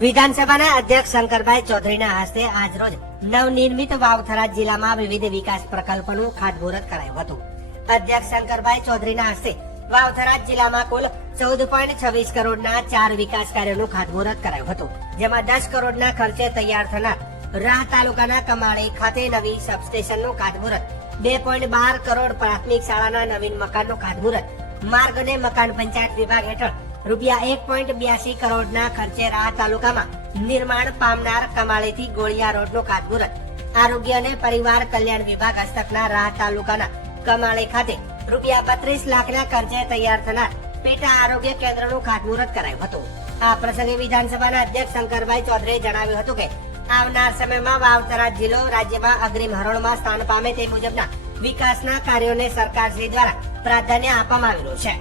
વિધાનસભાના અધ્યક્ષ શંકરભાઈ ચૌધરીના હસ્તે આજરોજ નવનિર્મિત વાવથરા જિલ્લામાં વિવિધ વિકાસ પ્રકલ્પોનું ખાતમુહૂર્ત કરાયું હતું. અધ્યક્ષ શંકરભાઈ ચૌધરીના હસ્તે વાવથરા જિલ્લામાં કુલ ચૌદ પોઈન્ટ છવ્વીસ કરોડના ચાર વિકાસ કાર્યોનું ખાતમુહૂર્ત કરાયું હતું, જેમાં દસ કરોડના ખર્ચે તૈયાર થનાર રાહ તાલુકાના કમાણી ખાતે નવી સબસ્ટેશનનું ખાતમુહૂર્ત, બે પોઈન્ટ બાર કરોડ પ્રાથમિક શાળાના નવીન મકાનનું ખાતમુહૂર્ત, માર્ગ અને મકાન પંચાયત વિભાગ હેઠળ રૂપિયા એક પોઈન્ટ બ્યાસી કરોડના ખર્ચે રાહ તાલુકામાં નિર્માણ પામનાર કમાળીથી ગોળિયા રોડનું ખાતમુહૂર્ત આરોગ્ય અને પરિવાર કલ્યાણ વિભાગ હસ્તકના રાહ તાલુકાના કમાળી ખાતે રૂપિયા બત્રીસ લાખના ખર્ચે તૈયાર થનાર પેટા આરોગ્ય કેન્દ્રનું ખાતમુહૂર્ત કરાયું હતું. આ પ્રસંગે વિધાનસભાના અધ્યક્ષ શંકરભાઈ ચૌધરીએ જણાવ્યું હતું કે, આવનાર સમયમાં વાવતરા જિલ્લો રાજ્યમાં અગ્રીમ હરોળમાં સ્થાન પામે તે મુજબના વિકાસના કાર્યોને સરકારશ્રી દ્વારા પ્રાધાન્ય આપવામાં આવેલું છે.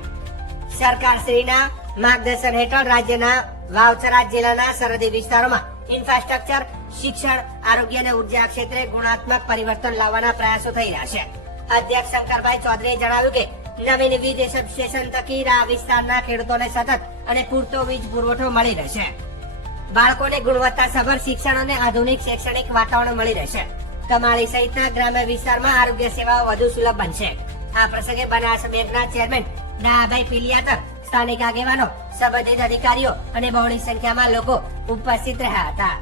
સરકારશ્રીના માર્ગદર્શન હેઠળ રાજ્યના વાવચરા જિલ્લાના સરહદી વિસ્તારોમાં ઇન્ફ્રાસ્ટ્રક્ચર, શિક્ષણ, આરોગ્ય અને ઊર્જા ક્ષેત્રે ગુણાત્મક પરિવર્તન લાવવાના પ્રયાસો થઈ રહ્યા છે. અધ્યક્ષ શંકરભાઈ ચૌધરીએ જણાવ્યું કે નવીન વીજ સબસ્ટેશન થકી આ વિસ્તારના ખેડૂતોને સતત અને પૂરતો વીજ પુરવઠો મળી રહેશે. બાળકોને ગુણવત્તાસભર શિક્ષણ અને આધુનિક શૈક્ષણિક વાતાવરણ મળી રહેશે. કમાળી સહિતના ગ્રામ્ય વિસ્તારમાં આરોગ્ય સેવાઓ વધુ સુલભ બનશે. આ પ્રસંગે બનાસ બેંકના ચેરમેન ડાયાભાઈ પિલિયાતર સ્થાનિક આગેવાનો સંબંધિત અધિકારીઓ અને બહોળી સંખ્યામાં લોકો ઉપસ્થિત રહ્યા હતા.